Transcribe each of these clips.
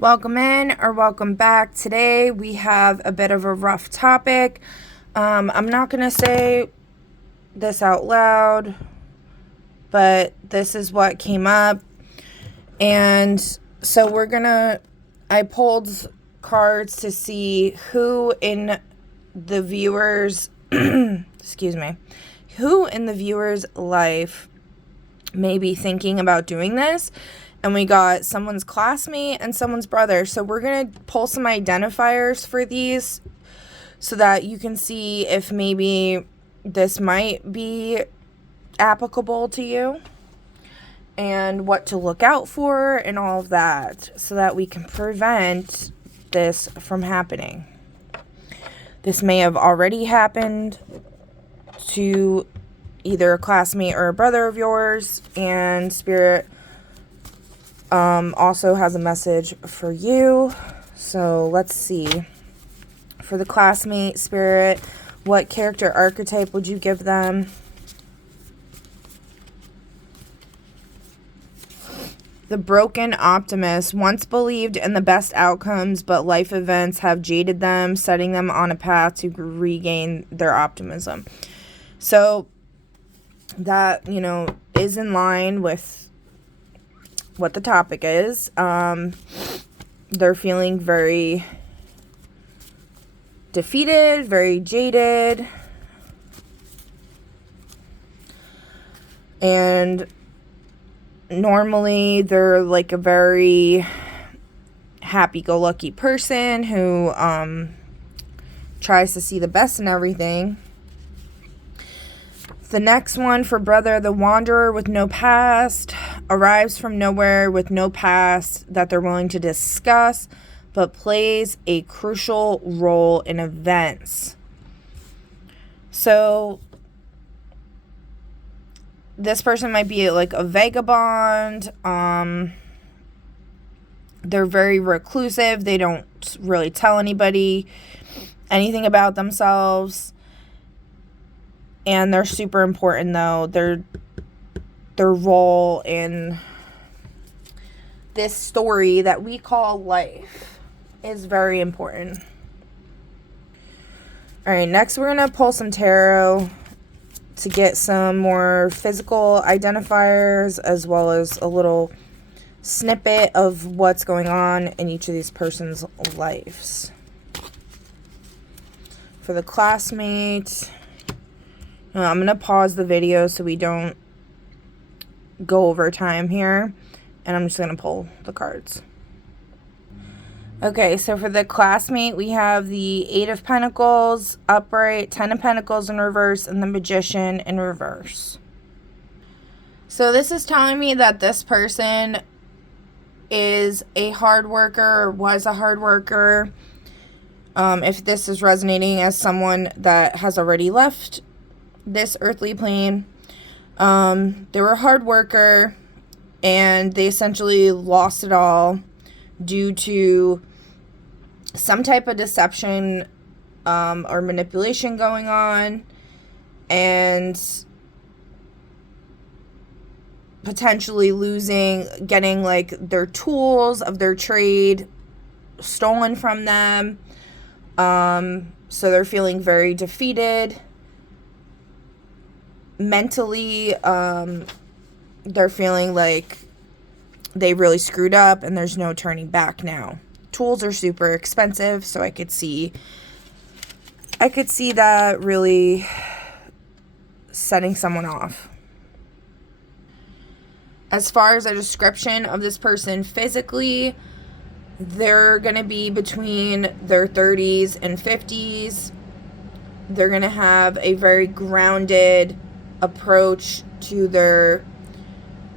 Welcome in or welcome back. Today we have a bit of a rough topic. I'm not going to say this out loud, but this is what came up. And so I pulled cards to see who in the viewer's, excuse me, who in the viewer's life may be thinking about doing this. And we got someone's classmate and someone's brother. So we're going to pull some identifiers for these so that you can see if maybe this might be applicable to you and what to look out for and all of that so that we can prevent this from happening. This may have already happened to either a classmate or a brother of yours, and Spirit also has a message for you. So let's see. For the classmate, Spirit, what character archetype would you give them? The broken optimist once believed in the best outcomes, but life events have jaded them, setting them on a path to regain their optimism. So that, is in line with what the topic is. They're feeling very defeated, very jaded, and normally they're like a very happy-go-lucky person who tries to see the best in everything. The next one for brother, the wanderer with no past, arrives from nowhere with no past that they're willing to discuss, but plays a crucial role in events. So this person might be like a vagabond. They're very reclusive. They don't really tell anybody anything about themselves. And they're super important, though. Their role in this story that we call life is very important. All right, next we're going to pull some tarot to get some more physical identifiers as well as a little snippet of what's going on in each of these person's lives. For the classmate, I'm going to pause the video so we don't go over time here, and I'm just going to pull the cards. Okay, so for the classmate, we have the Eight of Pentacles upright, Ten of Pentacles in reverse, and the Magician in reverse. So this is telling me that this person is a hard worker or was a hard worker. If this is resonating as someone that has already left this earthly plane, they were a hard worker and they essentially lost it all due to some type of deception or manipulation going on, and potentially getting like their tools of their trade stolen from them. So they're feeling very defeated. Mentally, they're feeling like they really screwed up and there's no turning back now. Tools are super expensive, so I could see that really setting someone off. As far as a description of this person physically, they're going to be between their 30s and 50s. They're going to have a very grounded approach to their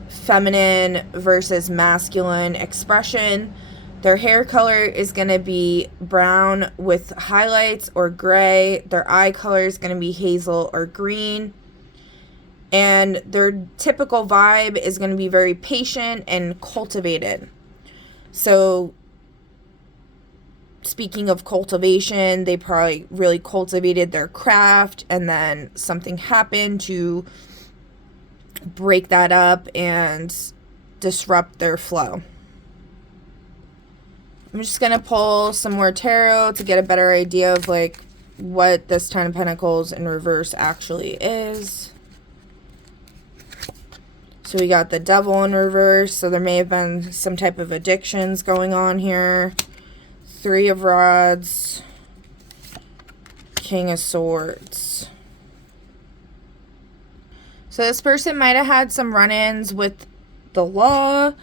feminine versus masculine expression. Their hair color is going to be brown with highlights or gray. Their eye color is going to be hazel or green. And their typical vibe is going to be very patient and cultivated. So speaking of cultivation, they probably really cultivated their craft, and then something happened to break that up and disrupt their flow. I'm just going to pull some more tarot to get a better idea of like what this Ten of Pentacles in reverse actually is. So we got the Devil in reverse, so there may have been some type of addictions going on here. Three of Rods, King of Swords. So this person might have had some run-ins with the law,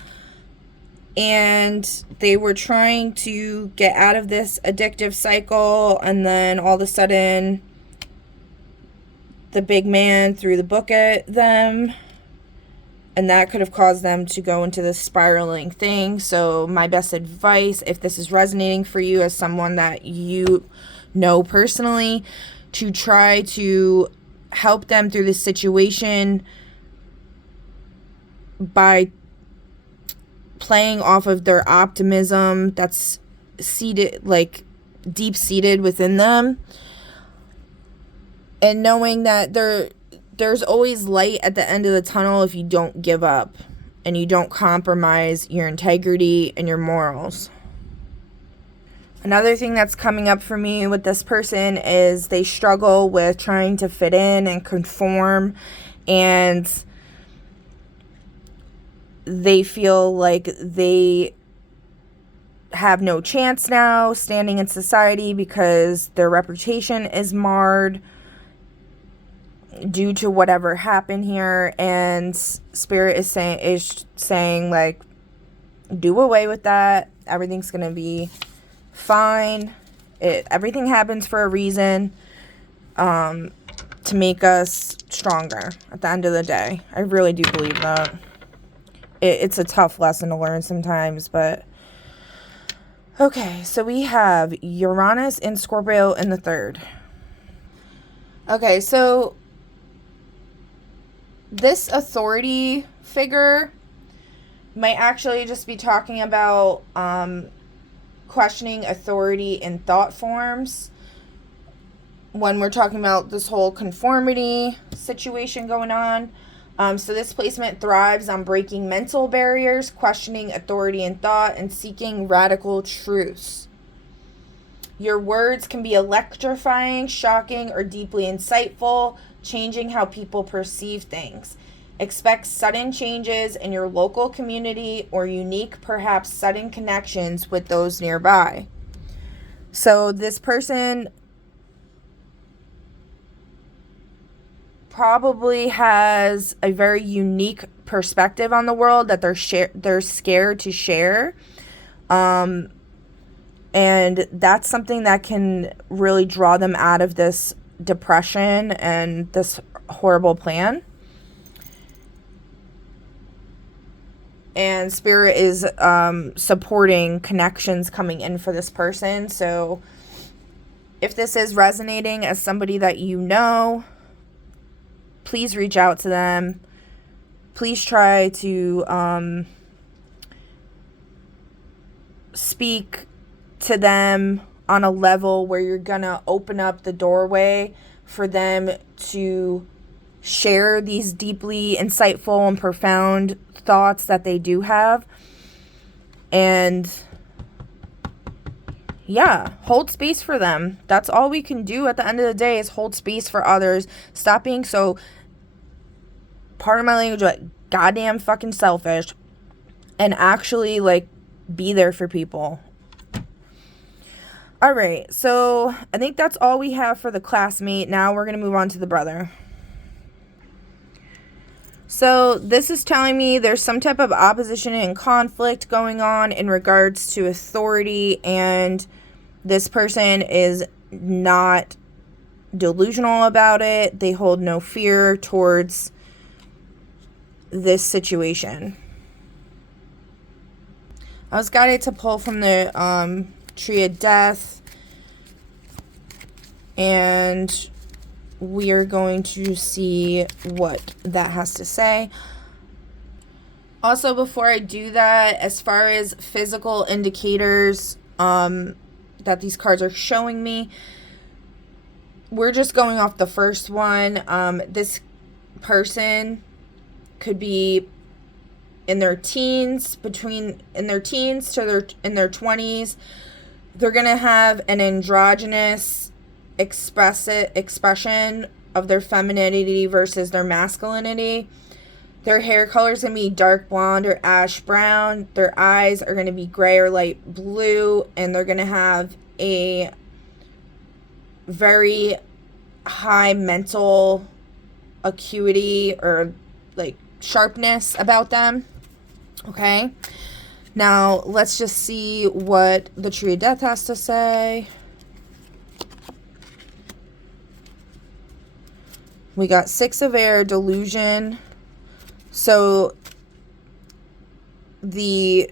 and they were trying to get out of this addictive cycle, and then all of a sudden the big man threw the book at them, and that could have caused them to go into this spiraling thing. So my best advice, if this is resonating for you as someone that you know personally, to try to help them through this situation by playing off of their optimism that's seated, like deep seated within them, and knowing that there's always light at the end of the tunnel if you don't give up and you don't compromise your integrity and your morals. Another thing that's coming up for me with this person is they struggle with trying to fit in and conform, and they feel like they have no chance now standing in society because their reputation is marred due to whatever happened here. And Spirit is saying like, do away with that. Everything's gonna be fine. Everything happens for a reason, to make us stronger at the end of the day. I really do believe that. It's a tough lesson to learn sometimes, but okay. So we have Uranus and Scorpio in the third. Okay, so this authority figure might actually just be talking about questioning authority in thought forms when we're talking about this whole conformity situation going on. So this placement thrives on breaking mental barriers, questioning authority in thought, and seeking radical truths. Your words can be electrifying, shocking, or deeply insightful, changing how people perceive things. Expect sudden changes in your local community or unique, perhaps sudden connections with those nearby. So this person probably has a very unique perspective on the world that they're scared to share. And that's something that can really draw them out of this depression and this horrible plan. And Spirit is supporting connections coming in for this person. So if this is resonating as somebody that you know, please reach out to them. Please try to speak to them on a level where you're gonna open up the doorway for them to share these deeply insightful and profound thoughts that they do have. And yeah, hold space for them. That's all we can do at the end of the day, is hold space for others. Stop being so, pardon my language, like goddamn fucking selfish, and actually like be there for people. All right, so I think that's all we have for the classmate. Now we're gonna move on to the brother. So this is telling me there's some type of opposition and conflict going on in regards to authority, and this person is not delusional about it. They hold no fear towards this situation. I was guided to pull from the Tree of Death, and we are going to see what that has to say. Also, before I do that, as far as physical indicators that these cards are showing me, we're just going off the first one. This person could be in their teens, in their teens to in their 20s. They're going to have an androgynous expression of their femininity versus their masculinity. Their hair color is going to be dark blonde or ash brown. Their eyes are going to be gray or light blue. And they're going to have a very high mental acuity or like sharpness about them. Okay. Now, let's just see what the Tree of Death has to say. We got Six of Air, delusion. So, the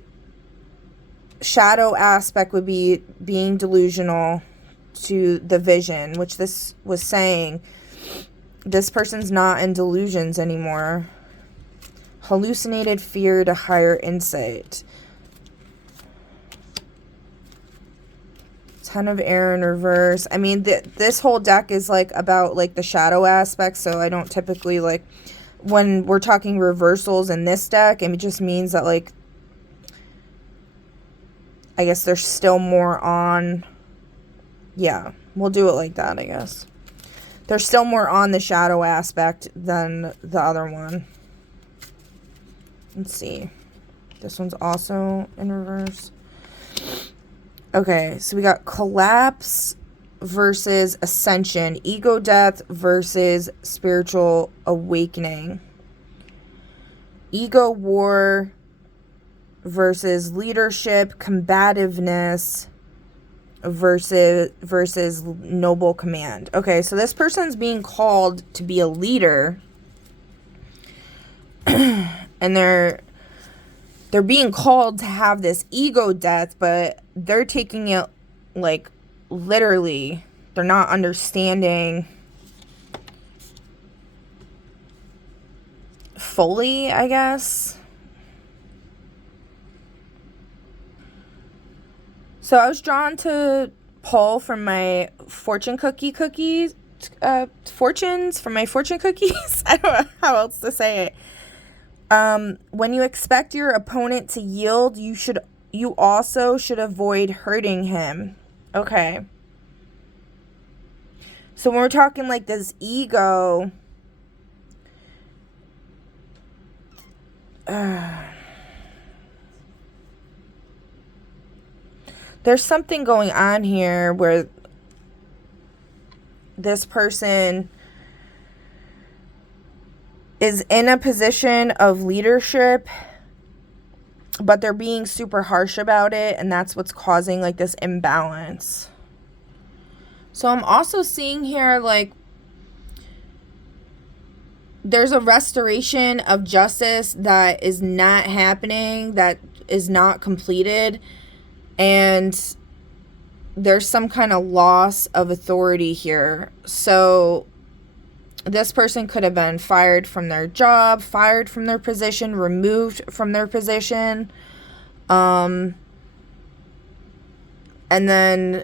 shadow aspect would be being delusional to the vision, which this was saying. This person's not in delusions anymore. Hallucinated fear to higher insight. Ten of Air in reverse. I mean, this whole deck is like about like the shadow aspect, so I don't typically like when we're talking reversals in this deck. It just means that like I guess there's still more on. Yeah, we'll do it like that, I guess. There's still more on the shadow aspect than the other one. Let's see. This one's also in reverse. Okay, so we got collapse versus ascension. Ego death versus spiritual awakening. Ego war versus leadership, combativeness versus noble command. Okay, so this person's being called to be a leader. And they're being called to have this ego death, but they're taking it like literally. They're not understanding fully, I guess. So I was drawn to pull from my fortunes from my fortune cookies. I don't know how else to say it. When you expect your opponent to yield, you also should avoid hurting him. Okay. So when we're talking like this ego, there's something going on here where this person is in a position of leadership, but they're being super harsh about it, and that's what's causing like this imbalance. So I'm also seeing here like there's a restoration of justice that is not happening, that is not completed, and there's some kind of loss of authority here. So this person could have been fired from their job, fired from their position, removed from their position, and then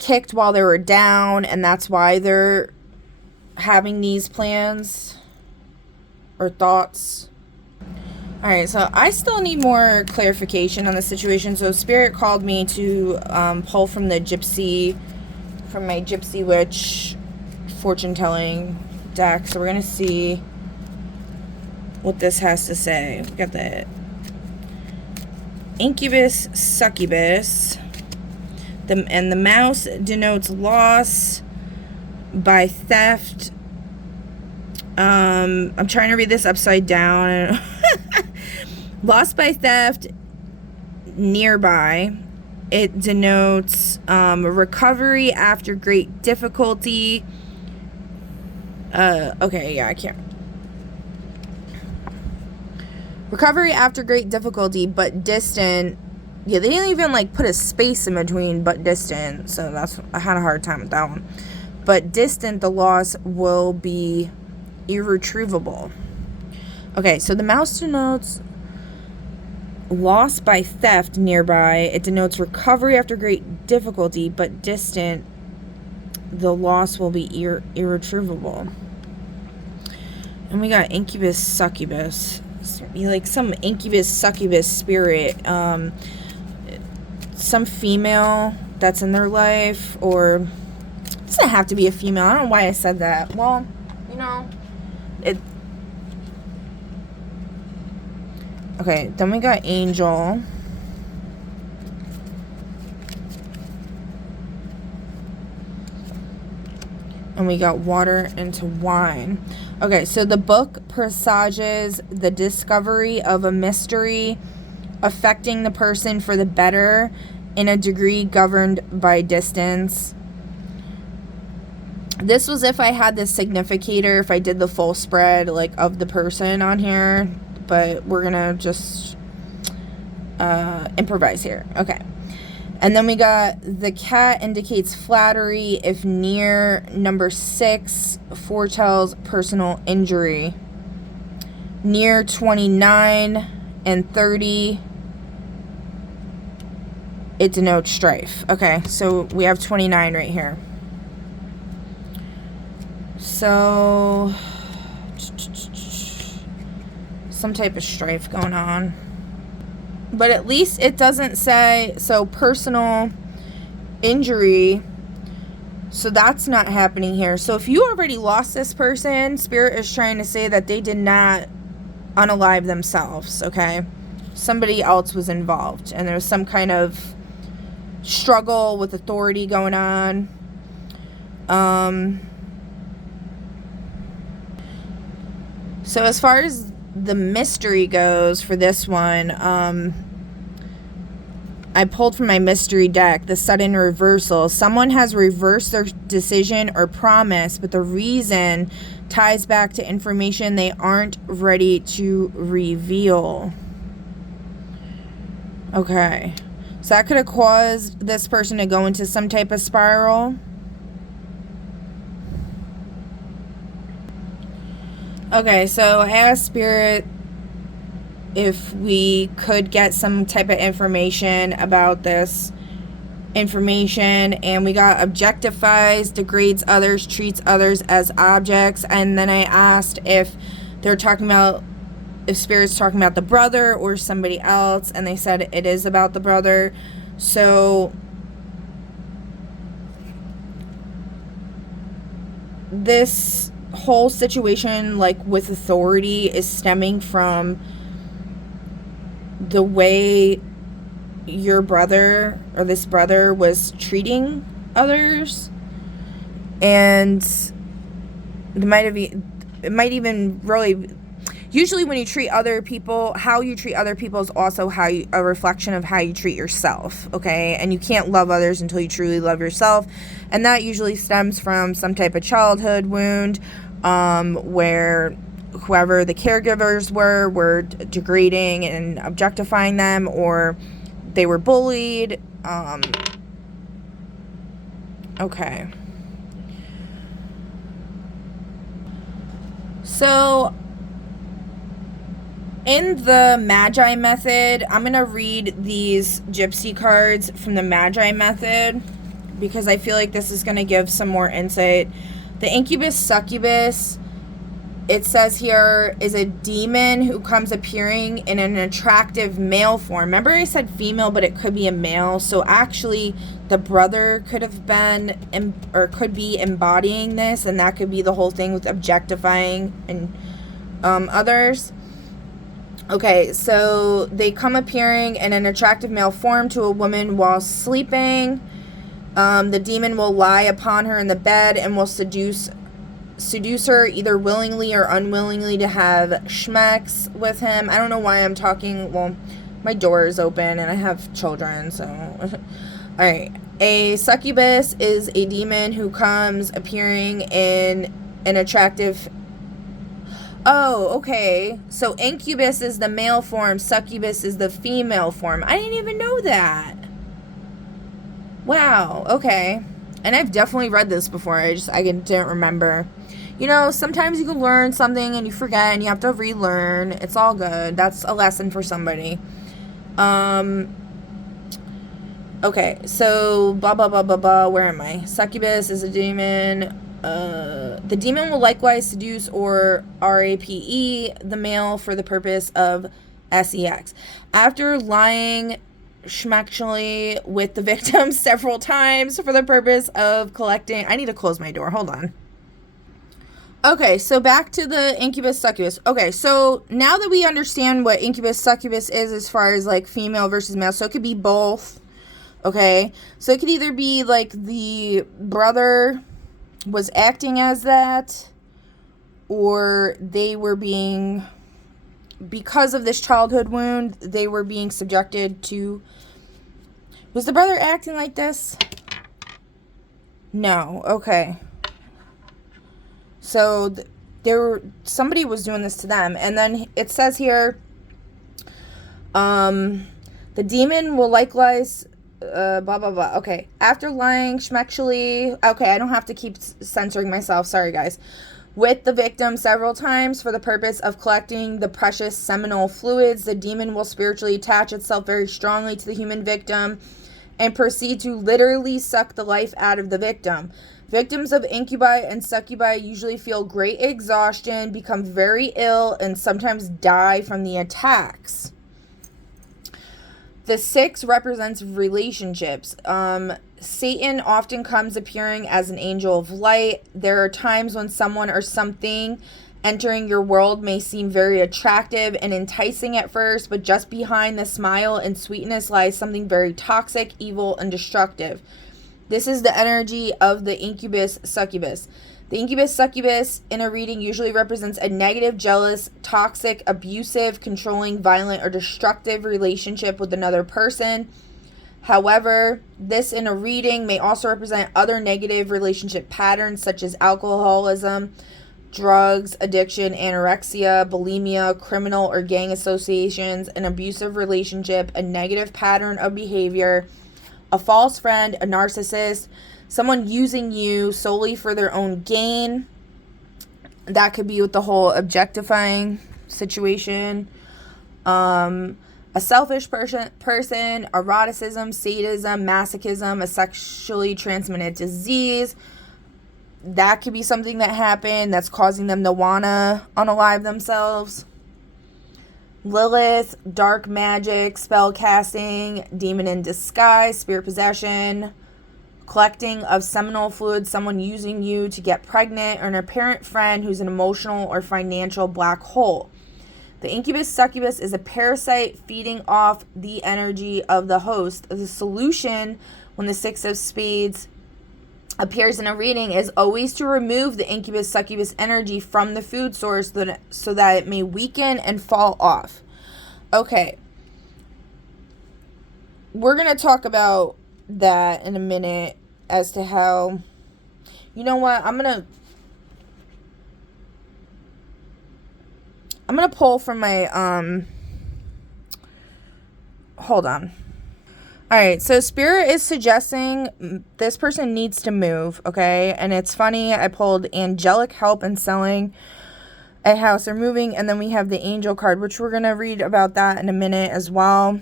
kicked while they were down, and that's why they're having these plans or thoughts. Alright, so I still need more clarification on the situation. So Spirit called me to pull from my Gypsy Witch fortune telling deck. So we're going to see what this has to say. We got the Incubus Succubus. And the mouse denotes loss by theft. I'm trying to read this upside down. Loss by theft nearby. It denotes recovery after great difficulty. Okay, yeah, I can't. Recovery after great difficulty, but distant. Yeah, they didn't even like put a space in between but distant. So I had a hard time with that one. But distant, the loss will be irretrievable. Okay, so the mouse denotes loss by theft nearby. It denotes recovery after great difficulty, but distant, the loss will be irretrievable. And we got Incubus Succubus. like some incubus, succubus spirit, some female that's in their life, or it doesn't have to be a female. I don't know why I said that. Well, you know, it. Okay, then we got angel. And we got water into wine. Okay, so the book presages the discovery of a mystery affecting the person for the better in a degree governed by distance. This was if I had the significator, if I did the full spread, like, of the person on here. But we're gonna just improvise here. Okay. And then we got the cat indicates flattery if near. Number 6 foretells personal injury. Near 29 and 30, it denotes strife. Okay, so we have 29 right here. So, some type of strife going on. But at least it doesn't say, so personal injury, so that's not happening here. So if you already lost this person, Spirit is trying to say that they did not unalive themselves, okay? Somebody else was involved, and there was some kind of struggle with authority going on. So as far as the mystery goes for this one, I pulled from my mystery deck the sudden reversal. Someone has reversed their decision or promise, but the reason ties back to information they aren't ready to reveal. Okay, so that could have caused this person to go into some type of spiral. Okay, so I asked Spirit if we could get some type of information about this information, and we got objectifies, degrades others, treats others as objects. And then I asked if they're talking about, if Spirit's talking about the brother or somebody else, and they said it is about the brother. So this whole situation, like with authority, is stemming from the way your brother or this brother was treating others, and it might even really, usually when you treat other people, how you treat other people is also a reflection of how you treat yourself, okay? And you can't love others until you truly love yourself, and that usually stems from some type of childhood wound, where whoever the caregivers were degrading and objectifying them, or they were bullied. Okay. So in the Magi method, I'm going to read these gypsy cards from the Magi method because I feel like this is going to give some more insight. The incubus succubus, it says here, is a demon who comes appearing in an attractive male form. Remember I said female, but it could be a male. So actually the brother could have been, or could be embodying this, and that could be the whole thing with objectifying and others. Okay, so they come appearing in an attractive male form to a woman while sleeping. The demon will lie upon her in the bed and will seduce her either willingly or unwillingly to have schmecks with him. I don't know why I'm talking. Well, my door is open and I have children, so. Alright. A succubus is a demon who comes appearing in an attractive. Oh, okay. So incubus is the male form, succubus is the female form. I didn't even know that. Wow, okay. And I've definitely read this before. I didn't remember. You know, sometimes you can learn something and you forget and you have to relearn. It's all good. That's a lesson for somebody. Okay, so blah, blah, blah, blah, blah. Where am I? Succubus is a demon. The demon will likewise seduce or rape the male for the purpose of sex. After lying schmectually with the victim several times for the purpose of collecting... I need to close my door. Hold on. Okay, so back to the incubus succubus. Okay, so now that we understand what incubus succubus is as far as like female versus male, so it could be both. Okay, so it could either be like the brother was acting as that, or they were being, because of this childhood wound, they were being subjected to... Was the brother acting like this? No. Okay. So somebody was doing this to them, and then it says here, the demon will likewise blah blah blah. Okay, after lying schmectually, okay, I don't have to keep censoring myself, sorry guys, with the victim several times for the purpose of collecting the precious seminal fluids, the demon will spiritually attach itself very strongly to the human victim and proceed to literally suck the life out of the victim. Victims of incubi and succubi usually feel great exhaustion, become very ill, and sometimes die from the attacks. The 6 represents relationships. Satan often comes appearing as an angel of light. There are times when someone or something entering your world may seem very attractive and enticing at first, but just behind the smile and sweetness lies something very toxic, evil, and destructive. This is the energy of the incubus succubus. The incubus succubus in a reading usually represents a negative, jealous, toxic, abusive, controlling, violent, or destructive relationship with another person. However, this in a reading may also represent other negative relationship patterns such as alcoholism, drugs, addiction, anorexia, bulimia, criminal or gang associations, an abusive relationship, a negative pattern of behavior, a false friend, a narcissist, someone using you solely for their own gain. That could be with the whole objectifying situation. A selfish person, eroticism, sadism, masochism, a sexually transmitted disease. That could be something that happened that's causing them to wanna unalive themselves. Lilith, dark magic, spell casting, demon in disguise, spirit possession, collecting of seminal fluid, someone using you to get pregnant, or an apparent friend who's an emotional or financial black hole. The incubus succubus is a parasite feeding off the energy of the host. The solution when the 6 of spades appears in a reading is always to remove the incubus succubus energy from the food source so that it may weaken and fall off. Okay. We're going to talk about that in a minute as to how... You know what? I'm going to pull from my hold on. All right, so Spirit is suggesting this person needs to move, okay? And it's funny, I pulled angelic help in selling a house or moving, and then we have the angel card, which we're going to read about that in a minute as well.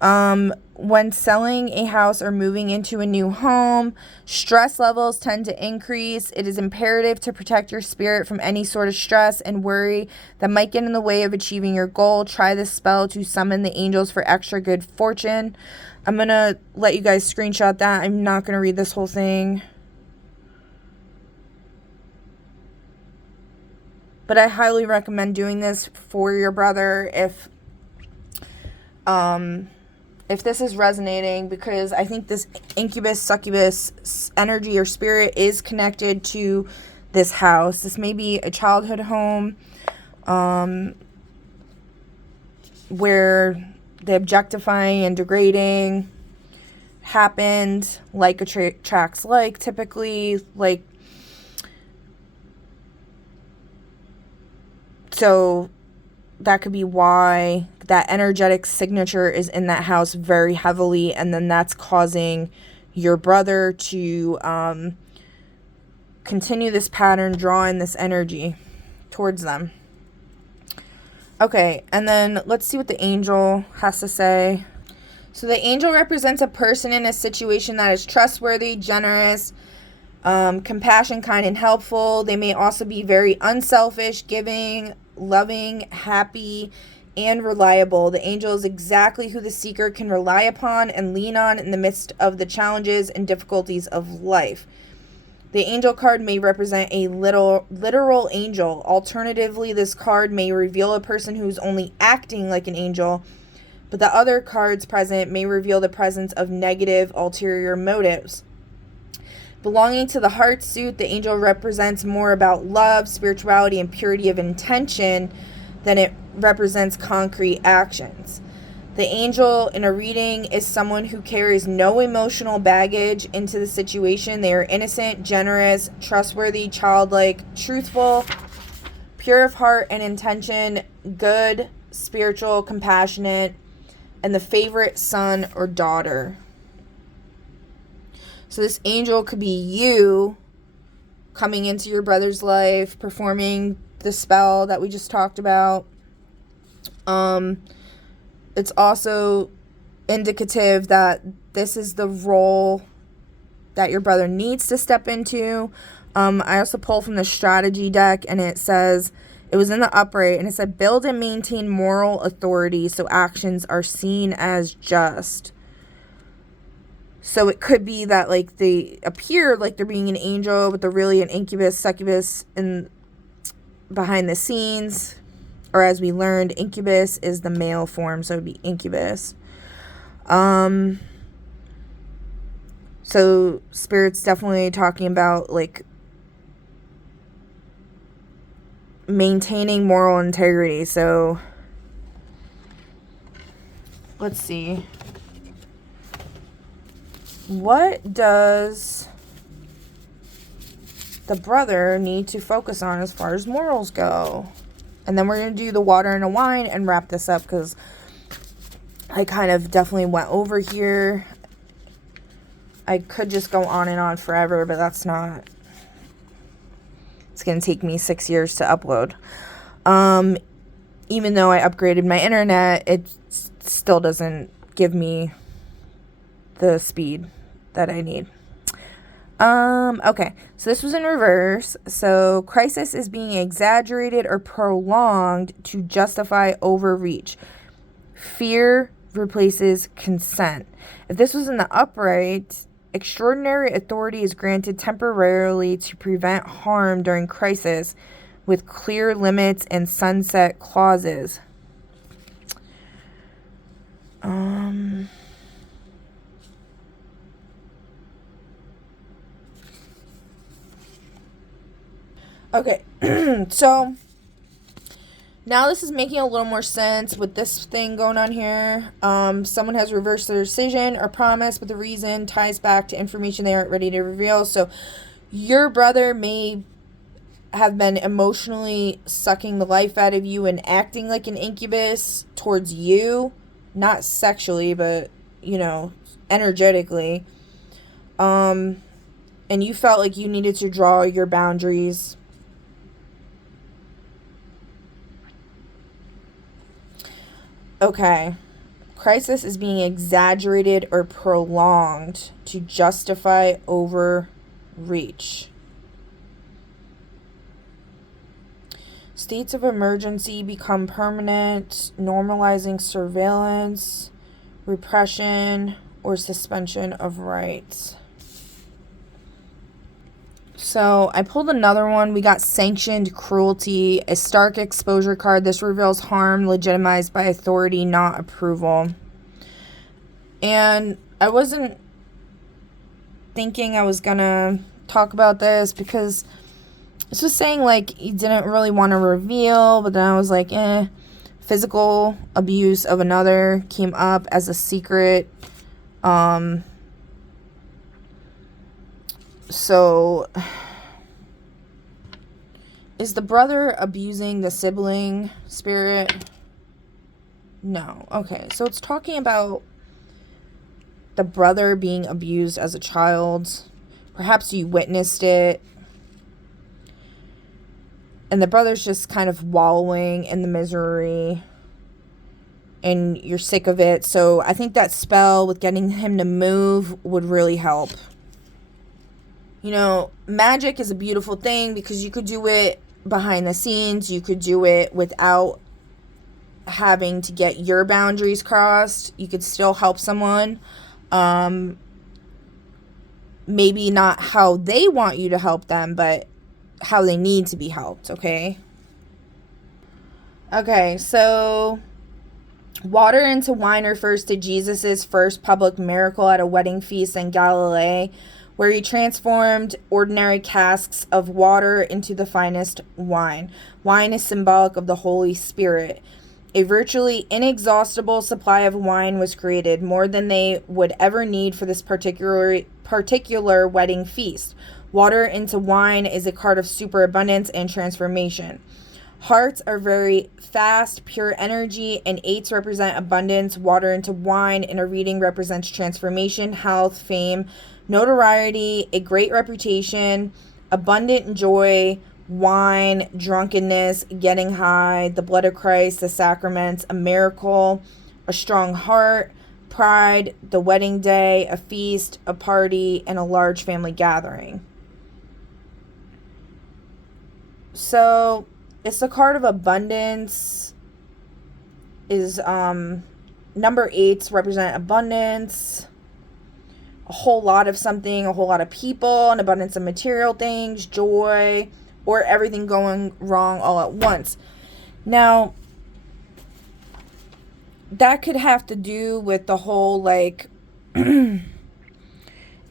When selling a house or moving into a new home, stress levels tend to increase. It is imperative to protect your spirit from any sort of stress and worry that might get in the way of achieving your goal. Try this spell to summon the angels for extra good fortune. I'm going to let you guys screenshot that. I'm not going to read this whole thing. But I highly recommend doing this for your brother if this is resonating, because I think this incubus, succubus energy or spirit is connected to this house. This may be a childhood home where the objectifying and degrading happened, like attracts like, typically, like, so that could be why that energetic signature is in that house very heavily, and then that's causing your brother to continue this pattern, drawing this energy towards them. Okay, and then let's see what the angel has to say. So the angel represents a person in a situation that is trustworthy, generous, Compassion, kind, and helpful. They may also be very unselfish, giving, loving, happy, and reliable. The angel is exactly who the seeker can rely upon and lean on in the midst of the challenges and difficulties of life. The angel card may represent a literal angel. Alternatively, this card may reveal a person who's only acting like an angel, but the other cards present may reveal the presence of negative ulterior motives. Belonging to the heart suit, the angel represents more about love, spirituality, and purity of intention than it represents concrete actions. The angel in a reading is someone who carries no emotional baggage into the situation. They are innocent, generous, trustworthy, childlike, truthful, pure of heart and intention, good, spiritual, compassionate, and the favorite son or daughter. So this angel could be you coming into your brother's life, performing the spell that we just talked about. It's also indicative that this is the role that your brother needs to step into. I also pulled from the strategy deck, and it says, it was in the upright, and it said, build and maintain moral authority so actions are seen as just. So it could be that, like, they appear like they're being an angel, but they're really an incubus, succubus, and behind the scenes. Or as we learned, incubus is the male form, so it would be incubus. So Spirit's definitely talking about, like, maintaining moral integrity. So let's see. What does the brother need to focus on as far as morals go? And then we're going to do the water and a wine and wrap this up, because I kind of definitely went over here. I could just go on and on forever, but that's not. It's going to take me 6 years to upload. Even though I upgraded my internet, it still doesn't give me the speed that I need. Okay, so this was in reverse. So crisis is being exaggerated or prolonged to justify overreach. Fear replaces consent. If this was in the upright, extraordinary authority is granted temporarily to prevent harm during crisis with clear limits and sunset clauses. Okay, so now this is making a little more sense with this thing going on here. Someone has reversed their decision or promise, but the reason ties back to information they aren't ready to reveal. So your brother may have been emotionally sucking the life out of you and acting like an incubus towards you, not sexually, but, you know, energetically. And you felt like you needed to draw your boundaries. Okay, crisis is being exaggerated or prolonged to justify overreach. States of emergency become permanent, normalizing surveillance, repression, or suspension of rights. So I pulled another one. We got sanctioned cruelty, a stark exposure card. This reveals harm legitimized by authority, not approval. And I wasn't thinking I was going to talk about this because this was saying, like, he didn't really want to reveal, but then I was like, physical abuse of another came up as a secret. So, is the brother abusing the sibling, Spirit? No. Okay, so it's talking about the brother being abused as a child. Perhaps you witnessed it. And the brother's just kind of wallowing in the misery. And you're sick of it. So I think that spell with getting him to move would really help. You know, magic is a beautiful thing because you could do it behind the scenes. You could do it without having to get your boundaries crossed. You could still help someone. Maybe not how they want you to help them, but how they need to be helped, okay? Okay, so water into wine refers to Jesus' first public miracle at a wedding feast in Galilee, where he transformed ordinary casks of water into the finest wine. Wine is symbolic of the Holy Spirit. A virtually inexhaustible supply of wine was created, more than they would ever need for this particular wedding feast. Water into wine is a card of superabundance and transformation. Hearts are very fast, pure energy, and 8s represent abundance. Water into wine in a reading represents transformation, health, fame, notoriety, a great reputation, abundant joy, wine, drunkenness, getting high, the blood of Christ, the sacraments, a miracle, a strong heart, pride, the wedding day, a feast, a party, and a large family gathering. So it's the card of abundance. Is number 8s represent abundance, a whole lot of something, a whole lot of people, an abundance of material things, joy, or everything going wrong all at once. Now, that could have to do with the whole, like,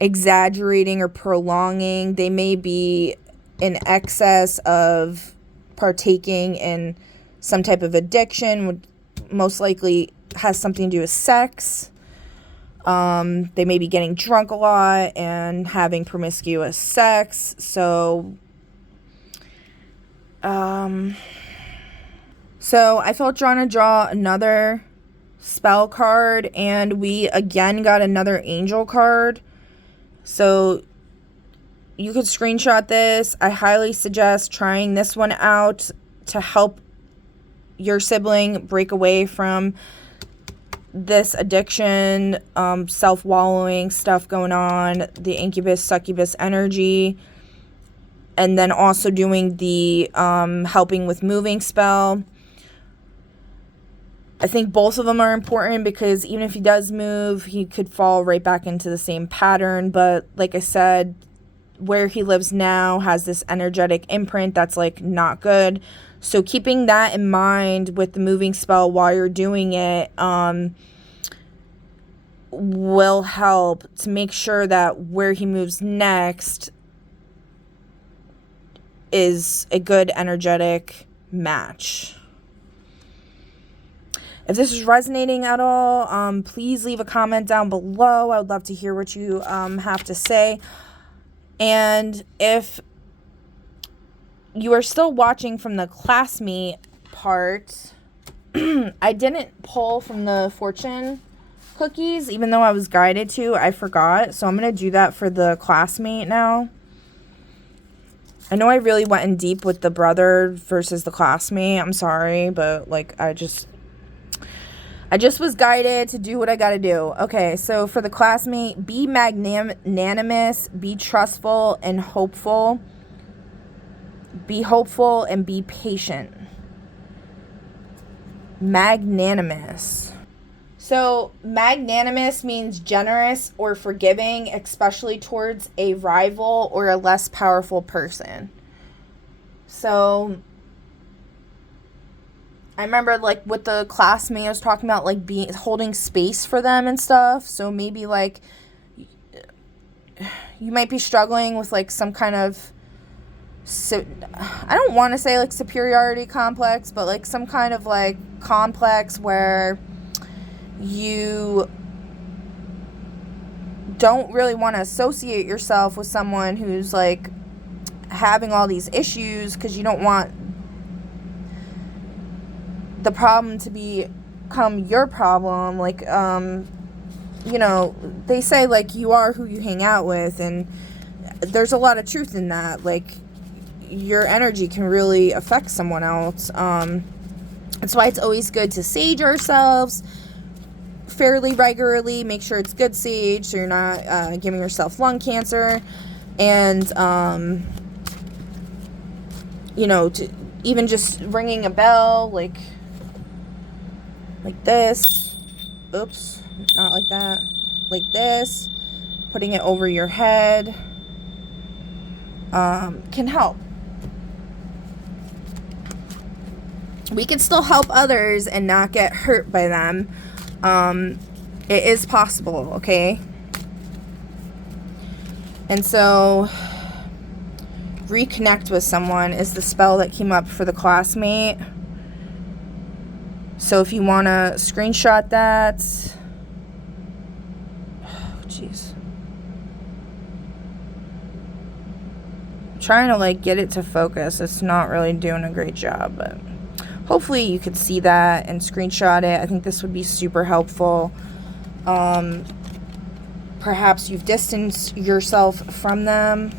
exaggerating or prolonging. They may be in excess of partaking in some type of addiction, would most likely has something to do with sex. They may be getting drunk a lot and having promiscuous sex. So I felt drawn to draw another spell card, and we again got another angel card. So you could screenshot this. I highly suggest trying this one out to help your sibling break away from this addiction, self-wallowing stuff going on, the incubus, succubus energy. And then also doing the helping with moving spell. I think both of them are important because even if he does move, he could fall right back into the same pattern. But like I said, where he lives now has this energetic imprint that's like not good. So keeping that in mind with the moving spell while you're doing it will help to make sure that where he moves next is a good energetic match. If this is resonating at all, please leave a comment down below. I would love to hear what you have to say. And if you are still watching from the classmate part, I didn't pull from the fortune cookies, even though I was guided to. I forgot. So I'm going to do that for the classmate now. I know I really went in deep with the brother versus the classmate. I'm sorry, but like I just was guided to do what I got to do. Okay, so for the classmate, be magnanimous, be trustful and hopeful. Be hopeful and be patient. Magnanimous. So magnanimous means generous or forgiving, especially towards a rival or a less powerful person. So I remember like with the classmate, I was talking about like holding space for them and stuff. So maybe like you might be struggling with like some kind of, I don't want to say like superiority complex, but like some kind of like complex where you don't really want to associate yourself with someone who's like having all these issues because you don't want the problem to become your problem. Like, you know, they say like you are who you hang out with, and there's a lot of truth in that. Like, your energy can really affect someone else. That's why it's always good to sage ourselves fairly regularly. Make sure it's good sage so you're not giving yourself lung cancer. And, you know, even just ringing a bell, like this. Oops, not like that. Like this. Putting it over your head can help. We can still help others and not get hurt by them. It is possible, okay? And so, reconnect with someone is the spell that came up for the classmate. So if you want to screenshot that. Oh, jeez. I'm trying to like get it to focus. It's not really doing a great job, but hopefully you could see that and screenshot it. I think this would be super helpful. Perhaps you've distanced yourself from them.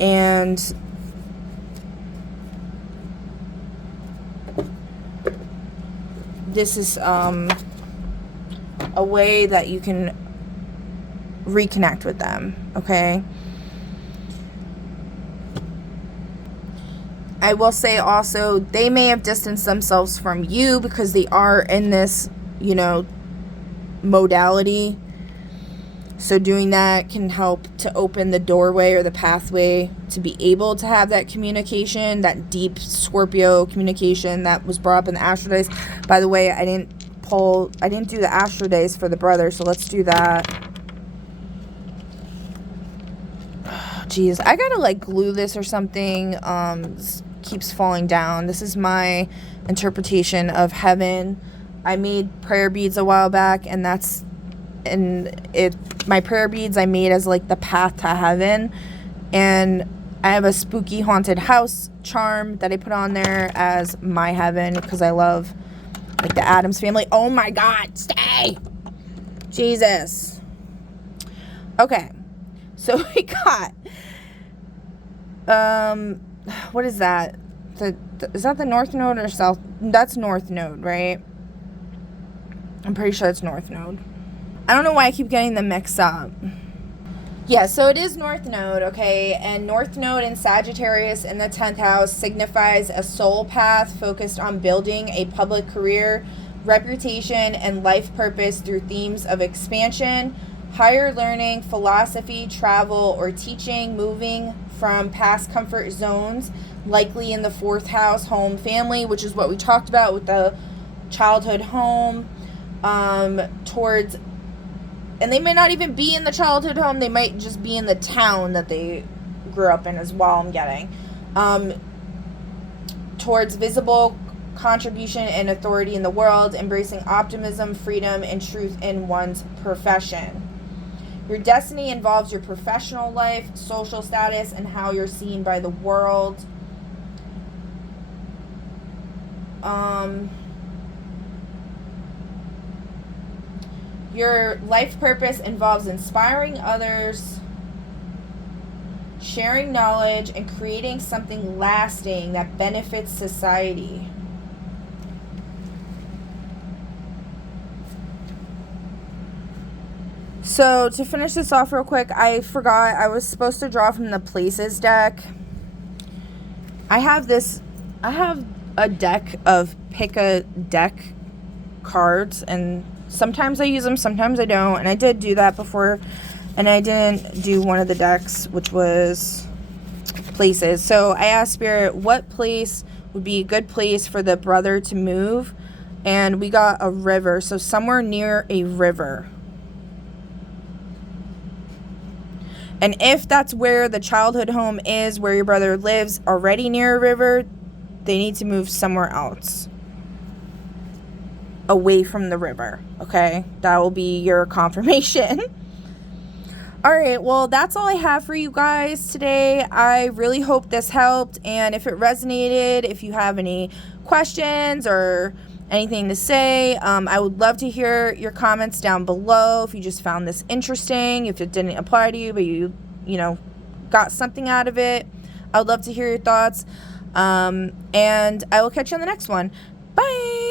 And this is a way that you can reconnect with them, okay? I will say also, they may have distanced themselves from you because they are in this, you know, modality. So doing that can help to open the doorway or the pathway to be able to have that communication, that deep Scorpio communication that was brought up in the Astro Days. By the way, I didn't do the Astro Days for the brother, so let's do that. Jeez, I gotta like glue this or something. This keeps falling down. This is my interpretation of heaven. I made prayer beads a while back, and my prayer beads I made as like the path to heaven. And I have a spooky haunted house charm that I put on there as my heaven because I love like the Addams Family. Oh my God, stay! Jesus. Okay, so we got what is that? Is that the North Node or South? That's North Node, right? I'm pretty sure it's North Node. I don't know why I keep getting them mixed up. Yeah, so it is North Node, okay? And North Node in Sagittarius in the 10th house signifies a soul path focused on building a public career, reputation, and life purpose through themes of expansion, higher learning, philosophy, travel, or teaching, moving from past comfort zones, likely in the 4th house, home, family, which is what we talked about with the childhood home, towards, and they may not even be in the childhood home, they might just be in the town that they grew up in as well, I'm getting, towards visible contribution and authority in the world, embracing optimism, freedom, and truth in one's profession. Your destiny involves your professional life, social status, and how you're seen by the world. Your life purpose involves inspiring others, sharing knowledge, and creating something lasting that benefits society. So, to finish this off real quick, I forgot I was supposed to draw from the Places deck. I have a deck of pick a deck cards, and sometimes I use them, sometimes I don't, and I did do that before, and I didn't do one of the decks, which was Places. So I asked Spirit what place would be a good place for the brother to move, and we got a river, so somewhere near a river. And if that's where the childhood home is, where your brother lives, already near a river, they need to move somewhere else. Away from the river, okay? That will be your confirmation. All right, well, that's all I have for you guys today. I really hope this helped. And if it resonated, if you have any questions or anything to say, I would love to hear your comments down below. If you just found this interesting, if it didn't apply to you, but you got something out of it, I would love to hear your thoughts. And I will catch you on the next one. Bye.